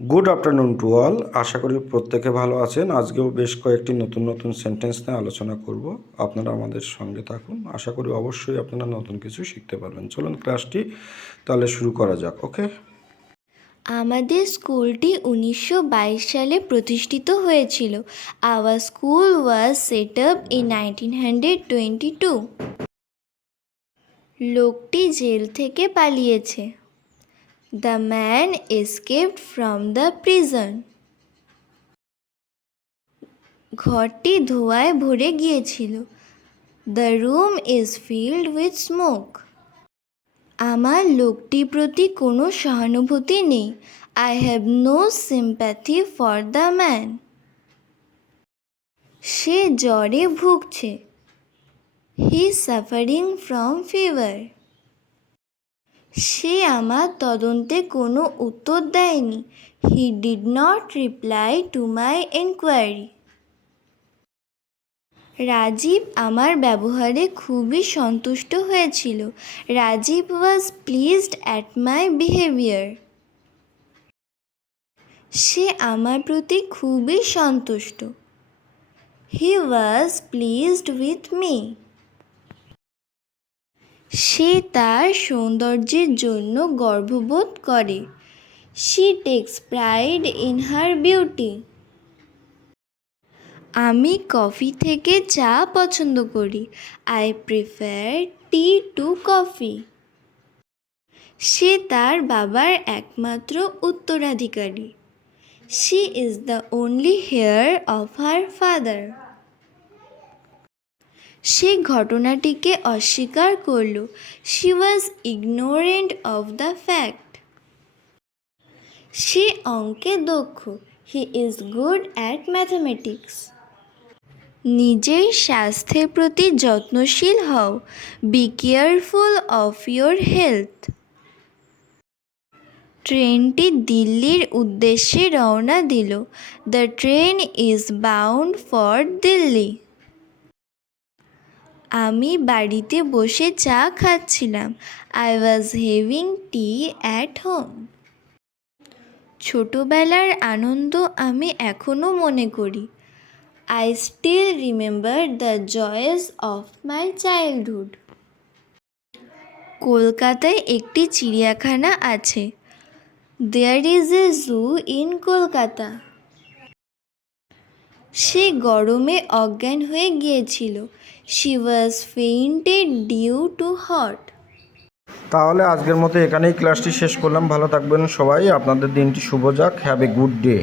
Good afternoon to all. আশা করি প্রত্যেকে ভালো আছেন। আজকেও বেশ কয়েকটি নতুন নতুন সেন্টেন্স নিয়ে আলোচনা করব। আপনারা আমাদের সঙ্গে থাকুন। আশা করি অবশ্যই আপনারা নতুন কিছু শিখতে পারবেন। চলুন ক্লাসটি তাহলে শুরু করা যাক। ওকে। আমাদের স্কুলটি 1922 সালে প্রতিষ্ঠিত হয়েছিল। Our school was set up in 1922। লোকটি জেল থেকে পালিয়েছে। The man escaped from the prison. ঘরটি ধোঁয়ায় ভরে গিয়েছিল। The room is filled with smoke. আমার লোকটির প্রতি কোনো সহানুভূতি নেই। I have no sympathy for the man. সে জ্বরে ভুগছে। He suffering from fever. সে আমার তদন্তে কোনো উত্তর দেয়নি। He did not reply to my enquiry. Rajiv আমার ব্যবহারে খুবই সন্তুষ্ট হয়েছিল। Rajib was pleased at my behaviour. সে আমার প্রতি খুবই সন্তুষ্ট। He was pleased with me. সে তার সৌন্দর্যের জন্য গর্ববোধ করে। She takes pride in her beauty. আমি কফি থেকে চা পছন্দ করি। I prefer tea to coffee. সে তার বাবার একমাত্র উত্তরাধিকারী। She is the only heir of her father. সে ঘটনাটিকে অস্বীকার করল। She was ignorant of the fact. সে অঙ্কে দক্ষ। He is good at mathematics. নিজের স্বাস্থ্যের প্রতি যত্নশীল হও। Be careful of your health. ট্রেনটি দিল্লির উদ্দেশ্যে রওনা দিল। The train is bound for Delhi. আমি বাড়িতে বসে চা খাচ্ছিলাম। I was having tea at home. ছোটোবেলার আনন্দ আমি এখনও মনে করি। I still remember the joys of my childhood. কলকাতায় একটি চিড়িয়াখানা আছে। There is a zoo in Kolkata. সে গরমে অজ্ঞান হয়ে গিয়েছিল। She was fainted due to hot. তাহলে আজকের মতো এখানেই ক্লাসটি শেষ করলাম। ভালো থাকবেন সবাই। আপনাদের দিনটি শুভ যাক। Have a good day.